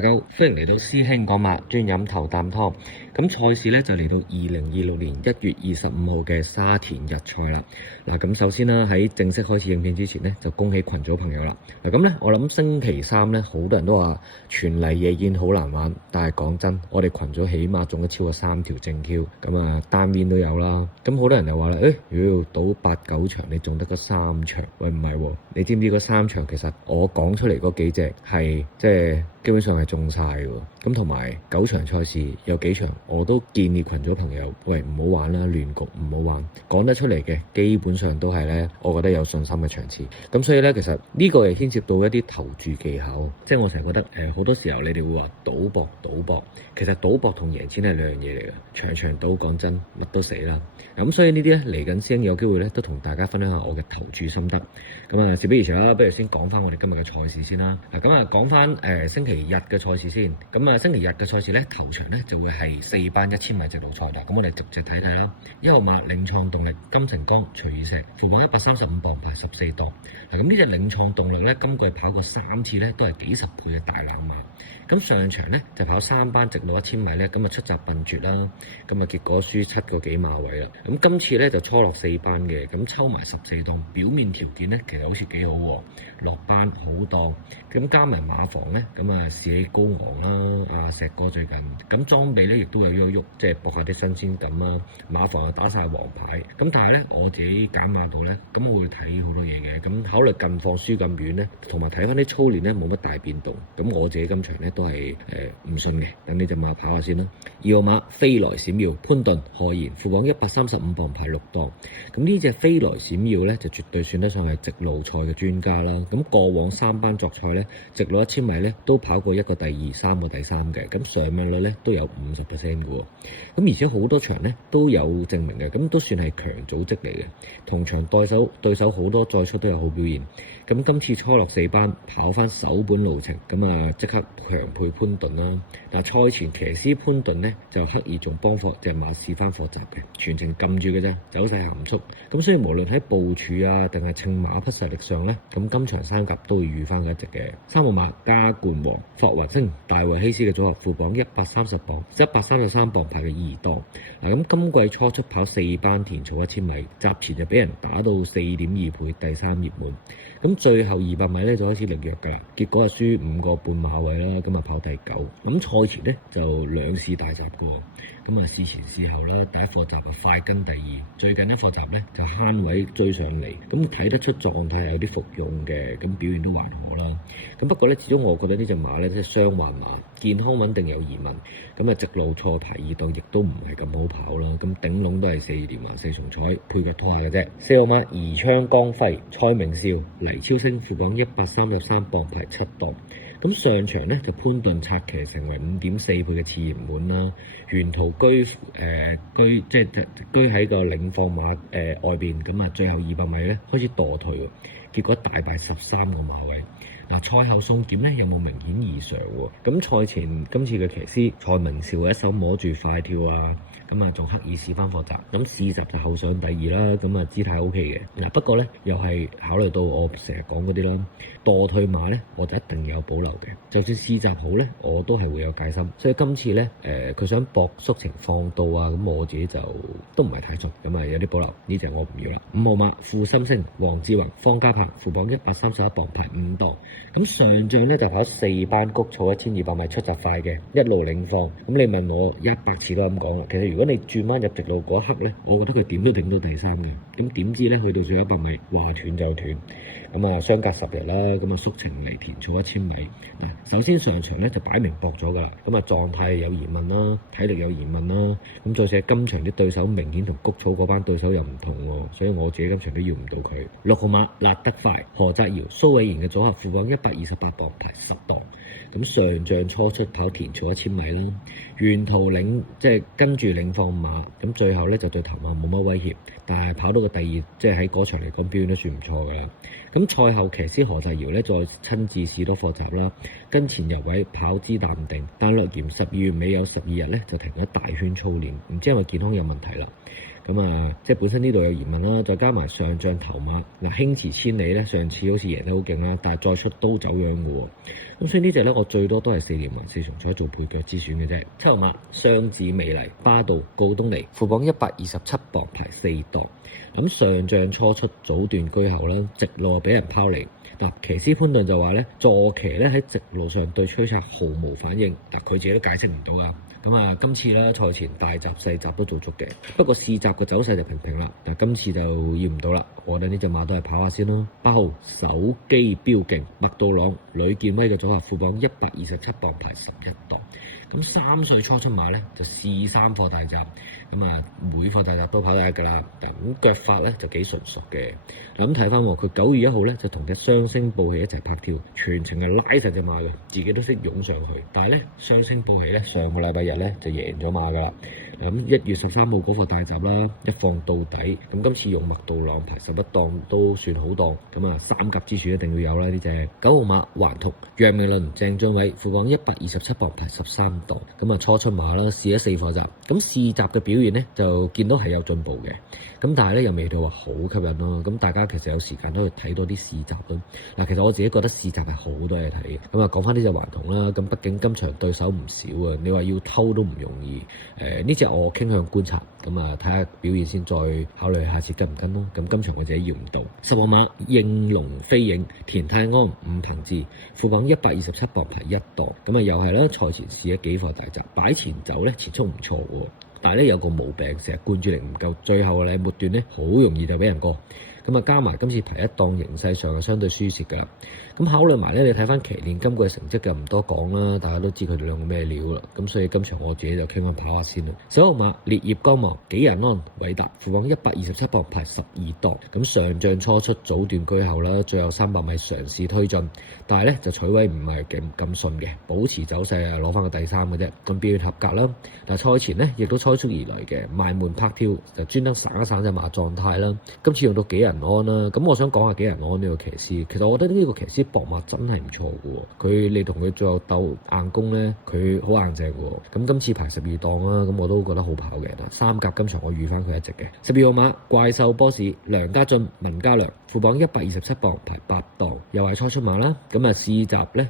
大家好，歡迎嚟到師兄講馬，專飲頭啖湯。咁賽事咧就嚟到2026年1月25號嘅沙田日賽啦。嗱，咁首先啦，喺正式開始影片之前呢，就恭喜群組朋友啦。嗱，咁咧我諗星期三咧，好多人都話全例夜宴好難玩，但係講真，我哋群組起碼中咗超過3條正 Q，咁啊單面都有啦。咁好多人就話啦，如果要賭8、9場，你中得嗰3場，喂唔係喎？你知唔知嗰3場其實我講出嚟嗰幾隻係即係基本上係中晒嘅喎？咁同埋9場賽事有幾場我都建議群組朋友，喂唔好玩啦，亂局唔好玩。講得出嚟嘅基本上都係咧，我覺得有信心嘅場次。咁所以咧，其實呢個係牽涉到一啲投注技巧，即係我成日覺得好多時候你哋會話賭博，其實賭博同贏錢係兩樣嘢嚟嘅。場場賭講真乜都死啦。咁所以呢啲咧嚟緊先有機會咧，都同大家分享下我嘅投注心得。咁啊，事不宜遲啦，不如先講翻我哋今日嘅賽事先啦。咁啊，講翻星期日嘅賽事先。咁啊，星期日嘅賽事咧，頭場咧就會係4班1000米直路賽啦。咁我哋直接睇睇啦。1號馬領創動力、金城江、徐雨石，副榜135磅排14檔。嗱，咁呢隻領創動力咧，今季跑過3次咧，都係幾十倍嘅大冷馬。咁上場咧就跑3班直路1000米咧，咁啊出閘笨拙啦。咁啊結果輸7個幾馬位啦。咁今次咧就初落4班嘅，咁抽埋14檔，表面條件咧其實好似幾好喎，落班好檔。咁加埋馬房咧，咁啊士氣高昂啦。石哥最近咁裝備咧亦都有喐，即係搏下啲新鮮感啦。馬房又打晒黃牌。咁但係咧我自己揀馬度咧，咁我會睇好多嘢嘅。咁考慮近況輸咁遠咧，同埋睇翻啲操練咧冇乜大變動。咁我自己今場咧都係唔信嘅，等呢隻馬跑下先啦。2號馬飛來閃耀，潘頓何言，副榜135磅排6檔。咁呢隻飛來閃耀咧就絕對算得上係直路賽嘅專家啦。咁過往3班作賽咧，直路1000米咧都跑過一個第2、3個第3嘅，咁上馬率咧都有50%嘅喎。咁而且好多場咧都有證明嘅，咁都算係強組織嚟嘅。同場對手好多再出都有好表現。咁今次初落4班跑翻首本路程，咁啊即刻強配潘頓啦。但係賽前騎師潘頓咧就刻意仲幫隻馬試翻課習嘅，全程撳住嘅啫，走勢含蓄。咁所以無論喺部署啊定係稱馬匹實力上咧，咁今場三甲都會預翻一隻嘅。3號馬加冠王、霍雲星、大衛希斯嘅組合，副榜130磅、133磅排嘅2檔。嗱，咁今季初出跑4班田草1000米，閘前就俾人打到4.2倍，第3熱門。咁最後200米咧就開始力弱㗎啦，結果係輸5個半馬位啦，咁啊跑第9。咁賽前咧就兩試大閘嘅，咁啊試前試後啦，第一課閘啊快跟第2，最近一課閘咧就慳位追上嚟，咁睇得出狀態係有啲服用嘅，咁表現都還可啦。咁不過咧，始終我覺得呢隻馬咧即係雙環馬，健康穩定有疑問，咁啊直路賽排2檔亦都唔係咁好跑啦，咁頂籠都係4連環4重彩配腳拖下嘅啫。4號馬宜昌光輝、蔡明少、黎超星，副榜133磅排7檔。咁上場咧就潘頓策騎成為5.4倍嘅次熱門啦，沿途居喺個領放馬外邊，咁啊最後200米咧開始墮退喎，結果大敗13個馬位。嗱，賽後送檢咧有冇明顯異常喎？咁賽前今次嘅騎師蔡明少一手摸住快跳啊，咁啊仲刻意試翻課習，咁試習就後上第2啦，咁啊姿態 OK 嘅。嗱，不過咧又係考慮到我成日講嗰啲啦，墮退馬咧我就一定有保留嘅，就算試習好咧我都係會有戒心。所以今次咧佢想搏縮情放到啊，咁我自己就都唔係太熟，咁啊有啲保留，呢隻我唔要啦。5號馬富心星、黃志宏、方家柏，副榜131磅排5檔。咁上仗咧就跑4班谷草1200米出閘快嘅，一路領放。咁你問我100次都咁講啦。其實如果你轉彎入直路嗰一刻咧，我覺得佢點都頂到第3嘅。咁點知咧去到最後100米話斷就斷。咁啊相隔10日啦，咁啊縮程嚟田草1000米。嗱，首先上場咧就擺明搏咗噶啦。咁啊狀態有疑問啦，體力有疑問啦。咁再者今場啲對手明顯同谷草嗰班對手又唔同喎，所以我自己今場都要唔到佢。6號馬辣得快，何澤堯、蘇偉賢嘅組合，副榜128磅排10檔。咁上仗初出跑田草1000米啦，沿途即係跟住領放馬，咁最後咧就對頭馬冇乜威脅，但係跑到個第2，即係喺嗰場嚟講表現都算唔錯嘅。咁賽後騎師何澤堯咧再親自試多課習啦，跟前入位跑姿淡定，但落鹽12月尾有12日咧就停咗大圈操練，唔知係咪健康有問題啦。咁咁即係本身呢度有疑問啦，再加埋上仗頭馬嗱輕馳千里咧，上次好似贏得好勁啦，但係再出都走樣嘅喎。咁所以呢隻咧，我最多都係4連環4重彩做配腳之選嘅啫。7號馬雙子美麗巴道告東尼，副榜127磅排4檔。咁上仗初出早段居後啦，直路俾人拋離。嗱，騎師潘頓就話咧，坐騎咧喺直路上對催策毫無反應，但佢自己都解釋唔到啊。咁今次咧賽前大閘細閘都做足嘅，不過試閘嘅走勢就平平啦。嗱，今次就要唔到啦，我覺得呢隻馬都係跑下先咯。8號手機標勁麥道朗呂健威嘅組合，副榜127磅排11檔。咁3歲初出馬咧就試3課大閘，每課大閘都跑得㗎啦。咁腳法咧就幾純熟嘅。咁睇翻佢9月1號咧就同隻雙星報喜一齊拍跳，全程係拉實隻馬嘅，自己都識湧上去。但係咧雙星報喜咧上個禮拜日咧就贏咗馬㗎啦。咁1月13號嗰課大閘啦，一放到底。咁今次用麥道朗排11檔都算好檔。3甲之選一定要有啦呢隻。9號馬環圖楊明倫鄭俊偉，副榜127磅排13檔。初出馬啦，試咗4課閘。咁試閘嘅表現咧就見到係有進步嘅。咁但係咧又未到話好吸引咯。咁大家其實有時間都去睇多啲試閘咯。嗱，其實我自己覺得試閘係好多嘢睇嘅。講翻呢隻環圖啦。咁畢竟今場對手唔少啊，你話要偷都唔容易。呢隻我傾向觀察。睇下表現先，再考慮下次跟唔跟咯。咁今場我自己要唔到。10號馬應龍飛影田泰安伍鵬志，副榜127磅排1檔。又係咧賽前試咗幾課大閘，擺前走咧前速唔錯喎。但係咧有個毛病，成日灌注力唔夠，最後咧末段咧好容易就俾人過。加埋今次排1檔形勢上係相對輸蝕㗎啦。考慮埋咧，你睇翻騎練今季嘅成績就唔多講啦，大家都知佢哋兩個咩料啦。所以今場我自己就傾向跑下先啦。11號馬烈業光芒紀仁安偉達，副榜127磅排12檔。上仗初出早段居後啦，最後300米嘗試推進，但係咧就取位唔係咁順嘅，保持走勢攞翻個第3嘅啫。表現合格啦。但係賽前咧亦都猜出而來嘅慢門拍跳，就專登散一散隻馬狀態啦。今次用到紀仁安啦，我想講下紀仁安呢個騎師，其實我覺得呢個騎師博馬真係唔錯嘅喎，你同佢最後鬥硬攻咧，佢好硬淨嘅喎。今次排12檔啦，我都覺得好跑嘅。3甲今場我預翻佢一隻嘅。12號馬怪獸波士梁家俊文家良，副榜127磅排8檔，又係初出馬啦。試閘咧，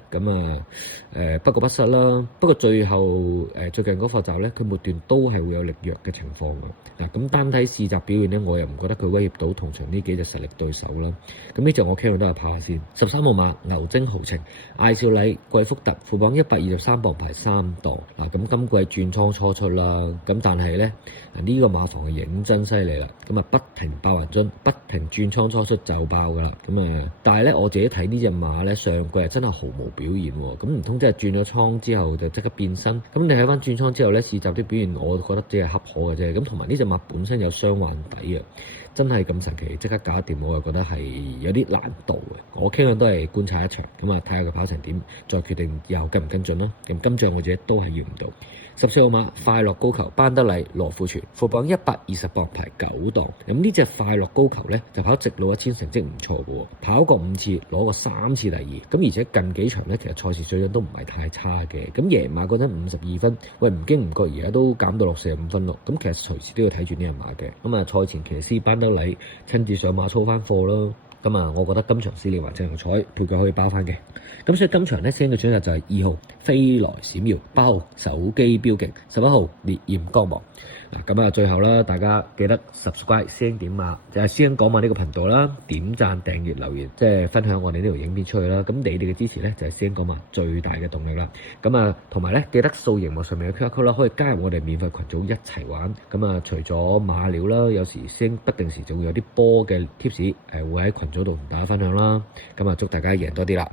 不過不失啦。不過最後最近嗰課閘咧，佢末段都係會有力弱嘅情況嘅。咁單睇試閘表現咧，我又唔覺得佢威脅到同場呢幾隻實力對手啦。呢隻我傾向都係跑下先。13號馬牛精豪情艾少禮貴福特，副榜123磅排3檔。今季轉倉初出啦，但係咧呢個馬房係認真犀利啦。不停爆雲樽，不停轉倉初出就爆噶啦。但係咧我自己睇呢隻馬咧，上季係真係毫無表現喎。唔通即係轉咗倉之後就即刻變身？你睇翻轉倉之後咧，試閘啲表現，我覺得只係恰可嘅啫。同埋呢隻馬本身有雙環底啊，真係咁神奇即刻搞掂，我又覺得係有啲難度嘅。我傾向都係觀察一場，睇下佢跑成點，再決定以後跟唔跟進咯。今仗我自己都係遇唔到。14號馬快樂高球班德禮羅富全，副榜120磅排9檔。呢隻快樂高球咧就跑直路1000成績唔錯嘅喎，跑過5次，攞過3次第2。而且近幾場咧其實賽事水準都唔係太差嘅。贏馬嗰陣52分，唔經唔覺而家都減到落45分咯。其實隨時都要睇住呢隻馬嘅。賽前騎師班德禮親自上馬操翻貨咯。我覺得今場4連環4重彩配腳可以包翻嘅。所以今場咧，先嘅選擇就係2號飛來閃耀，8號手機標勁，11號烈焰光芒。最後啦，大家記得 subscribe 師兄點馬，就係師兄講馬呢個頻道啦，點讚、訂閱、留言，即係分享我哋呢條影片出去啦。你哋嘅支持咧就係師兄講馬最大嘅動力啦。同埋咧記得掃螢幕上面嘅 QR code 啦，可以加入我哋免費群組一齊玩。除咗馬料啦，有時師兄不定時就會有啲波嘅 tips，會喺群組度同大家分享啦。祝大家贏多啲啦！